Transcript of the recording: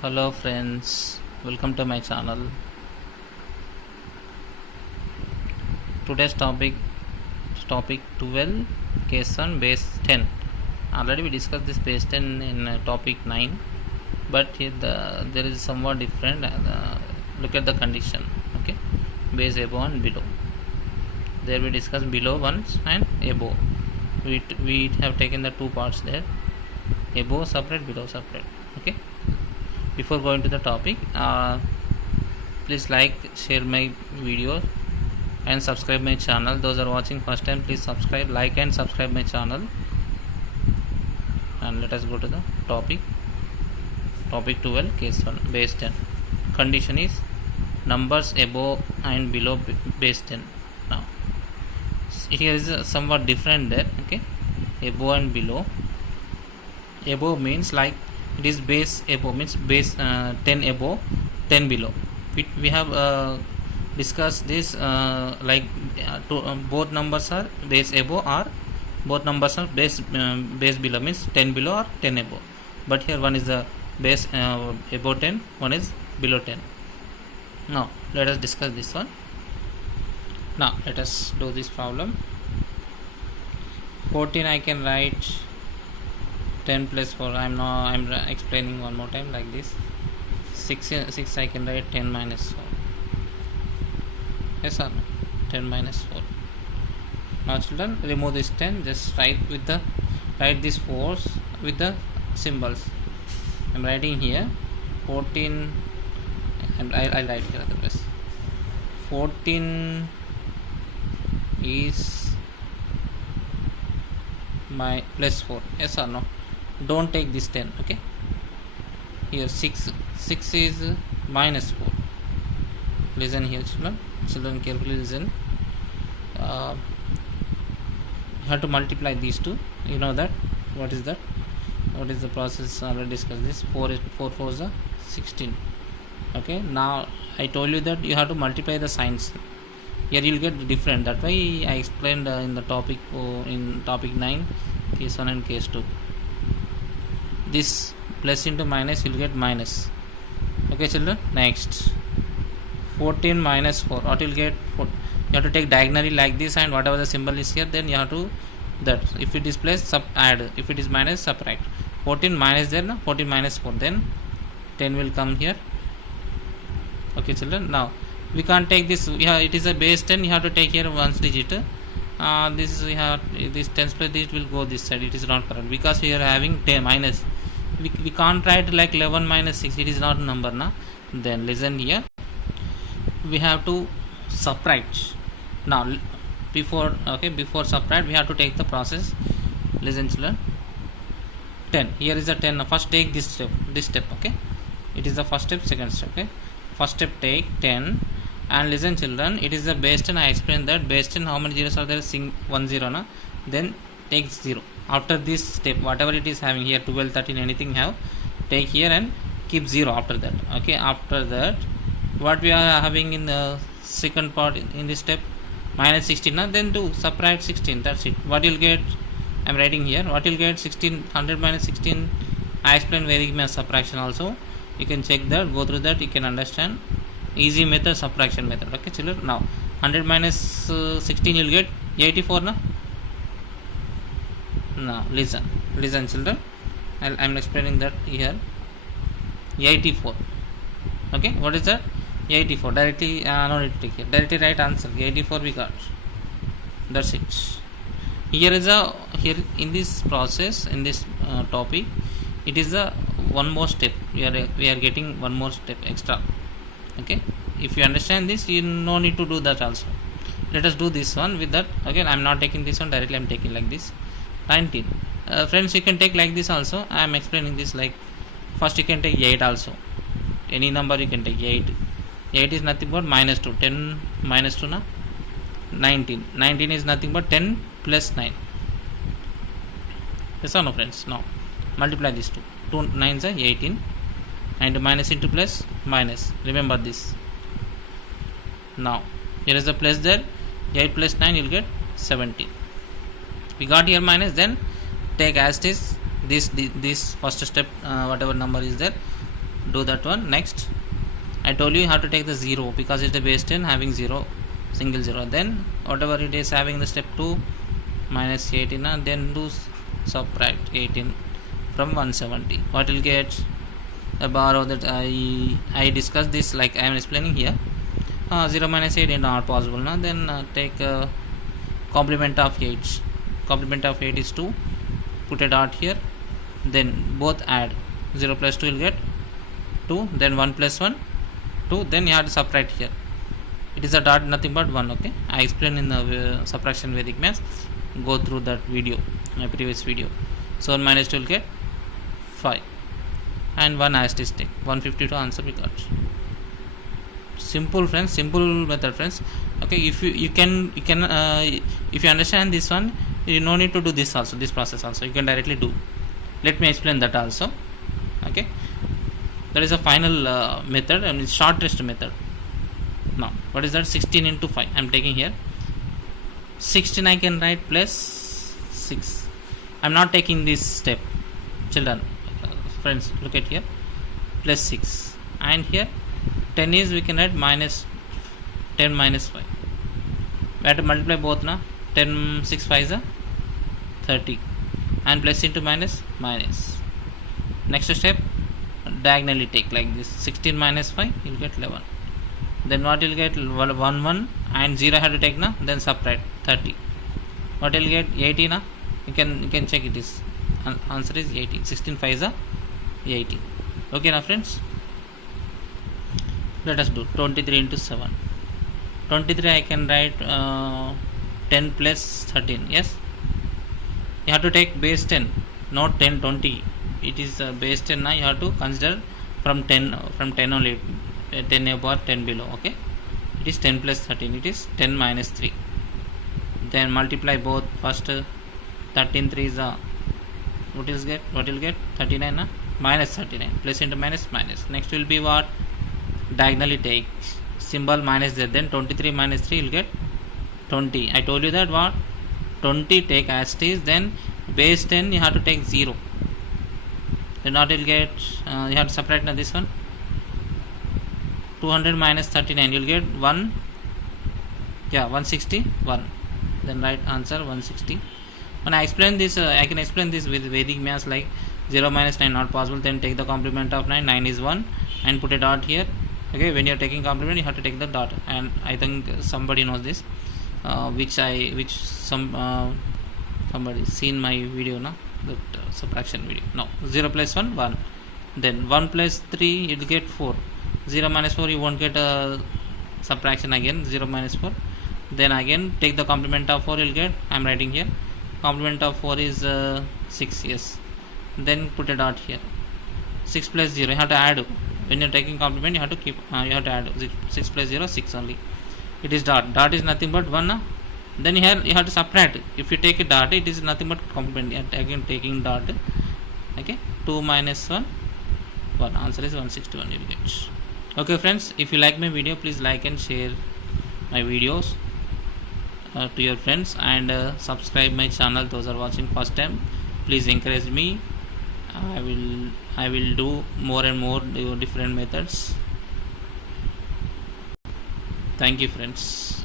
Hello friends, welcome to my channel. Today's topic 12 case 1 base 10. Already we discussed this base 10 in topic 9, but here there is somewhat different. Look at the condition. Okay, base above and below. There we discussed below once and above. We have taken the two parts there. Above separate, below separate. Okay. Before going to the topic, please like, share my video and subscribe my channel. Those are watching first time, please subscribe, like and subscribe my channel. And let us go to the topic 12 case 1 base 10. Condition is numbers above and below base 10. Now here is somewhat different there. Okay, above and below. Above means like it is base above means base 10 above 10 below. We have discussed this both numbers are base above or both numbers are base below means 10 below or 10 above, but here one is the base above 10, one is below 10. Now let us discuss this one. Now let us do this problem. 14 I can write 10 plus 4. I'm explaining one more time like this. 6 I can write 10 minus 4. Yes or no? 10 minus 4. Now children, remove this 10. Just write these 4s with the symbols. I'm writing here 14, and I'll write here the best. 14 is my plus 4. Yes or no? Don't take this 10. Okay, here 6 is minus 4. Listen here children carefully listen. You have to multiply these two. You know that what is the process? Already discussed this. 4 4 is 16. Okay, now I told you that you have to multiply the signs. Here you will get different. That why I explained in the topic in topic 9 case 1 and case 2. This plus into minus, you will get minus. Okay children, next 14 minus 4, what you will get? You have to take diagonally like this, and whatever the symbol is here, then you have to that. If it is plus, add. If it is minus, subtract. 14 minus there, no? 14 minus 4, then 10 will come here. Okay children, now we can't take this. It is a base 10, you have to take here ones digit. This we have this 10 plus digit will go this side. It is not correct because we are having 10 minus. We can't write like 11 minus 6. It is not a number na. Then listen here, we have to subtract. Now before subtract, we have to take the process. Listen children, 10, here is a 10. First take this step. Okay, it is the first step, second step. Okay, first step take 10, and listen children, it is the base 10. I explained that base 10 how many zeros are there? 1 0 na. Then take 0 after this step. Whatever it is having here, 12 13 anything have, take here and keep 0 after that. Okay, after that what we are having in the second part in this step, minus 16 na. Then do subtract 16. That's it. What you'll get, I'm writing here, what you'll get? 16. 100 minus 16, I explained very much subtraction also. You can check that, go through that, you can understand. Easy method, subtraction method. Okay children, now 100 minus 16 you'll get 84 na. Now listen children, I'm explaining that here. 84. Okay, what is that? 84. Directly no need to take here, directly right answer 84 we got. That's it. Here in this process, in this topic, it is a one more step. We are getting one more step extra. Okay, if you understand this, you no need to do that also. Let us do this one with that. Again, I'm not taking this one directly, I'm taking like this. 19. Friends, you can take like this also. I am explaining this like, first you can take 8 also. Any number you can take 8. 8 is nothing but minus 2. 10 minus 2 na. 19. 19 is nothing but 10 plus 9. Yes or no friends? Now multiply these two. 2 9s are 18, and minus into plus minus. Remember this. Now here is the plus there. 8 plus 9 you will get 17. We got here minus, then take as it is this first step, whatever number is there, do that one. Next, I told you how to take the 0 because it's a base 10 having 0, single 0. Then whatever it is having the step 2 minus 18, then do subtract 18 from 170. What will get? The borrow that I discussed this like I am explaining here. 0 minus 8 is not possible now. Then take complement of 8. Complement of 8 is 2. Put a dot here. Then both add. 0 plus 2 will get 2. Then 1 plus 1 2. Then you have to subtract here. It is a dot, nothing but 1. Okay, I explained in the subtraction Vedic maths. Go through that video, my previous video. So 1 minus 2 will get 5. And 1 as is take 152 answer we got. Simple friends, simple method friends. Okay, if you can if you understand this one, you no need to do this also, this process also you can directly do. Let me explain that also. Okay, that is a final method and it's shortest method. Now what is that? 16 into 5 I am taking here. 16 I can write plus 6. I am not taking this step, children. Friends, look at here, plus 6, and here 10 is we can write minus 10 minus 5. We have to multiply both na. 10 6 5 is 30, and plus into minus minus. Next step, diagonally take like this. 16 minus 5 you will get 11. Then what you will get? 1 1 and 0 have to take na. Then subtract 30. What you will get? 80 na. You can check it is. Answer is 80. 16 5 is 80. Okay now friends, let us do 23 into 7. 23 I can write 10 plus 13. Yes, you have to take base 10, not 10 20. It is base 10 now. You have to consider from 10 only, 10 above 10 below. Okay, it is 10 plus 13. It is 10 minus 3. Then multiply both. First 13 3 is what will get 39 na? Minus 39, plus into minus minus. Next will be what? Diagonally take symbol minus z. Then 23 minus 3 will get 20. I told you that what? 20 take as it is. Then base 10 you have to take 0. Then what will get? You have to subtract now this one. 200 minus 39 you will get 1. Yeah, 161. Then right answer 160. When I explain this, I can explain this with Vedic maths like 0 minus 9 not possible. Then take the complement of 9. 9 is 1 and put a dot here. Okay, when you are taking complement you have to take the dot, and I think somebody knows this, somebody seen my video now, that subtraction video. No, 0 plus 1 1. Then 1 plus 3 you will get 4. 0 minus 4 you won't get a subtraction again. 0 minus 4. Then again take the complement of 4 you will get, I am writing here, complement of 4 is 6. Yes, then put a dot here. 6 plus 0 you have to add. When you are taking complement you have to keep you have to add 6 plus 0 6 only. It is dot. Dot is nothing but 1. Then here you have to subtract. If you take a dot it is nothing but complement. You are again taking dot. Okay, 2 minus 1 1. Answer is 161 you will get. Okay friends, if you like my video please like and share my videos to your friends, and subscribe my channel. Those are watching first time, please encourage me. I will do more and more different methods. Thank you friends.